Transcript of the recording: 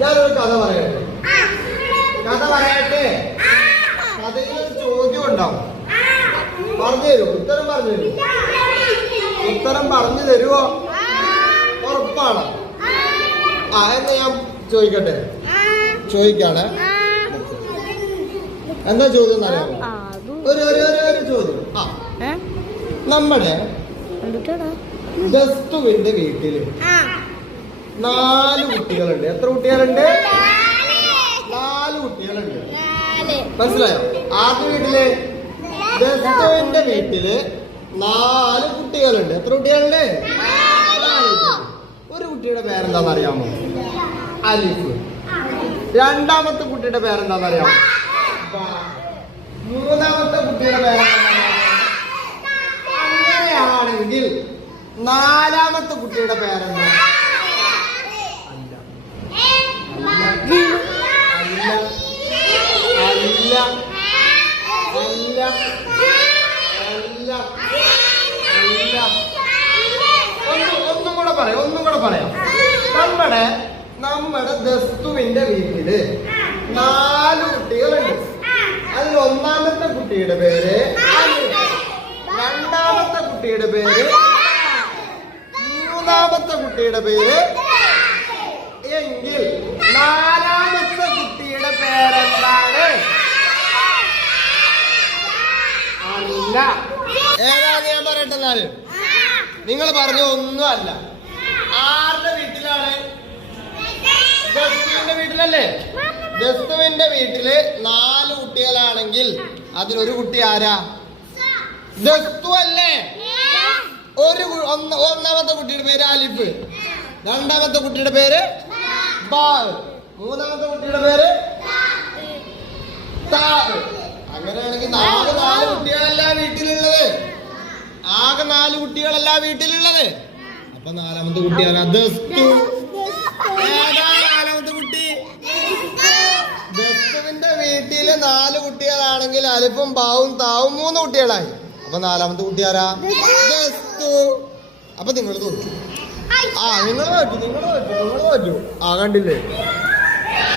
ഞാനൊരു കഥ പറയട്ടെ. കഥയിൽ ഒരു ചോദ്യം ഉണ്ടാവും. പറഞ്ഞു തരൂ, ഉത്തരം പറഞ്ഞു തരൂ. ഉത്തരം പറഞ്ഞു തരുവോ? ഉറപ്പാണ്. എന്ന് ഞാൻ ചോദിക്കട്ടെ? ചോദിക്കാണ്. എന്താ ചോദ്യം എന്നറിയാമോ? ഒരു ചോദ്യം. നമ്മുടെ ദസ്തുവിന്റെ വീട്ടില് 4 കുട്ടികളുണ്ട്. എത്ര കുട്ടികളുണ്ട്? 4 കുട്ടികളുണ്ട്. മനസ്സിലായോ? ആദ്യ വീട്ടില് ദസ്തുവിന്റെ വീട്ടില് 4 കുട്ടികളുണ്ട്. എത്ര കുട്ടികളുണ്ട്? ഒരു കുട്ടിയുടെ പേരെന്താന്ന് അറിയാമോ? അലിഫ്. രണ്ടാമത്തെ കുട്ടിയുടെ പേരെന്താന്ന് അറിയാമോ? മൂന്നാമത്തെ കുട്ടിയുടെ പേരെന്താ? അങ്ങനെയാണെങ്കിൽ 4ാമത്തെ കുട്ടിയുടെ പേരെന്താ? അല്ല അല്ല അല്ല അല്ല അല്ല അല്ല. ഒന്നും കൂടെ പറയാം. നമ്മുടെ ദസ്തുവിന്റെ വീട്ടില് 4 കുട്ടികളുണ്ട്. അതിൽ ഒന്നാമത്തെ കുട്ടിയുടെ പേര്, രണ്ടാമത്തെ കുട്ടിയുടെ പേര്, മൂന്നാമത്തെ കുട്ടിയുടെ പേര്. എങ്കിൽ 4ാമത്തെ കുട്ടിയുടെ പേരെന്താണ്? അല്ല. ഏതാന്ന് ഞാൻ പറയട്ടെ. എന്നാല് നിങ്ങൾ പറഞ്ഞ ഒന്നും അല്ല. ആരുടെ വീട്ടിലാണ്? ദസ്തുവിന്റെ വീട്ടിലല്ലേ? ദസ്തുവിന്റെ വീട്ടില് 4 കുട്ടികളാണെങ്കിൽ അതിലൊരു കുട്ടി ആരാ? ദസ്തു അല്ലേ? ഒന്നാമത്തെ കുട്ടിയുടെ പേര് അലിഫ്, രണ്ടാമത്തെ കുട്ടിയുടെ പേര് ബാ, മൂന്നാമത്തെ കുട്ടിയുടെ പേര് താ. അങ്ങനെയാണെങ്കിൽ ആകെ 4 കുട്ടികളല്ല വീട്ടിലുള്ളത്. ആകെ 4 കുട്ടികളല്ല വീട്ടിലുള്ളത്. അപ്പൊ 4ാമത്തെ കുട്ടിയാരാ? ദസ്തു. ഏതാ 4ാമത്തെ കുട്ടി? ദസ്തുവിന്റെ വീട്ടില് 4 കുട്ടികളാണെങ്കിൽ അലിഫും ബാവും താവും 3 കുട്ടികളായി. അപ്പൊ 4ാമത്തെ കുട്ടിയാരാ? ദസ്തു. അപ്പൊ നിങ്ങൾ തോറ്റു. നിങ്ങൾ തോറ്റു. കണ്ടില്ലേ?